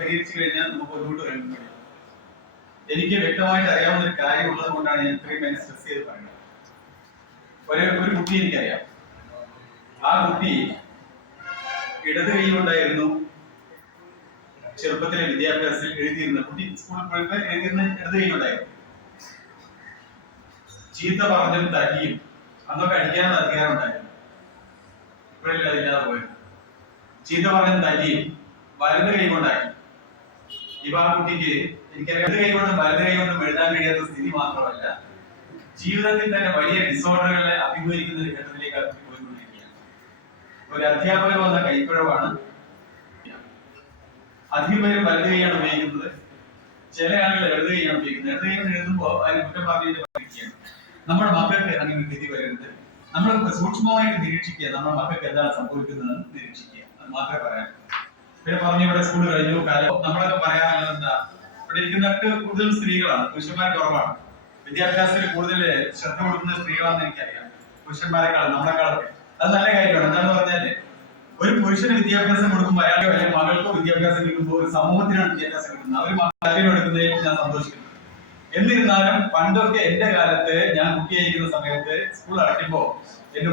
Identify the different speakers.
Speaker 1: പരിഹരിച്ചു കഴിഞ്ഞാൽ നമുക്ക് മുന്നോട്ട് വരാൻ കഴിയും എനിക്ക് വ്യക്തമായിട്ട് അറിയാവുന്ന ഒരു കാര്യം ഉള്ളത് കൊണ്ടാണ് ഞാൻ ഇത്രയും എന്നെ സ്ട്രെസ് ചെയ്ത് പറയുന്നത്. ഒരു ഒരു കുട്ടി എനിക്കറിയാം. ആ കുട്ടി ഇടത് കൈ കൊണ്ടായിരുന്നു ചെറുപ്പത്തിലെ വിദ്യാഭ്യാസത്തിൽ എഴുതിയിരുന്ന കുട്ടി സ്കൂളിൽ പോയപ്പോ എഴുതിയിരുന്ന ഇടത് കൈ കൊണ്ടായിരുന്നു ചീത്ത പറഞ്ഞും തല്ലിയും അന്നൊക്കെ അടിക്കാനുള്ള അധികാരം ഉണ്ടായിരുന്നു. ഇപ്പോഴല്ലേ അതില്ലാതെ പോയത്. ചീത്ത പറഞ്ഞും തല്ലിയും വലത് കൈ കൊണ്ടാക്കി ഇപ്പൊ ആ കുട്ടിക്ക് എനിക്ക് ഇടത് കൈ കൊണ്ടും വലത് കൈ കൊണ്ടും എഴുതാൻ കഴിയാത്ത സ്ഥിതി മാത്രമല്ല ജീവിതത്തിൽ തന്നെ വലിയ ഡിസോർഡറുകളെ അഭിമുഖീകരിക്കുന്ന ഒരു ഘട്ടത്തിലേക്ക് അവർ ഒരു അധ്യാപകർ വന്ന കൈപ്പിഴവാണ് അധികം പേരും കൈയാണ് ഉപയോഗിക്കുന്നത്. ചില ആളുകൾ ഇടത് ഉപയോഗിക്കുന്നത്. ഇടത് എഴുതുമ്പോൾ അതിന് കുറ്റം നമ്മുടെ മക്കൾക്ക് അങ്ങനെ ഗതി നമ്മൾ സൂക്ഷ്മമായിട്ട് നിരീക്ഷിക്കുക. നമ്മുടെ മക്കൾക്ക് എന്താണ് സംഭവിക്കുന്നത് നിരീക്ഷിക്കുക. അത് മാത്രമേ പറയാൻ പിന്നെ പറഞ്ഞു ഇവിടെ സ്കൂൾ കഴിഞ്ഞു കാലം നമ്മളൊക്കെ പറയാറുള്ളത് എന്താ? ഇവിടെ ഇരിക്കുന്നവർക്ക് കൂടുതൽ സ്ത്രീകളാണ് പുരുഷന്മാർ കുറവാണ്. വിദ്യാഭ്യാസത്തിൽ കൂടുതൽ ശ്രദ്ധ കൊടുക്കുന്ന സ്ത്രീകളാണെന്ന് എനിക്കറിയാം. പുരുഷന്മാരെക്കാളും നമ്മളെക്കാളൊക്കെ. അത് നല്ല കാര്യമാണ്. എന്താണെന്ന് പറഞ്ഞാൽ ഒരു പുരുഷന് വിദ്യാഭ്യാസം കൊടുക്കുമ്പോൾ അയാളുടെ അല്ലെങ്കിൽ മകൾക്കോ വിദ്യാഭ്യാസം കിട്ടുമ്പോൾ ഒരു സമൂഹത്തിനാണ് വിദ്യാഭ്യാസം കിട്ടുന്നത്. അവർ മകളും എടുക്കുന്നതിൽ ഞാൻ സന്തോഷിക്കുന്നു. എന്നിരുന്നാലും പണ്ടൊക്കെ എന്റെ കാലത്ത് ഞാൻ കുട്ടിയായിരിക്കുന്ന സമയത്ത് സ്കൂൾ അടയ്ക്കുമ്പോൾ എന്റെ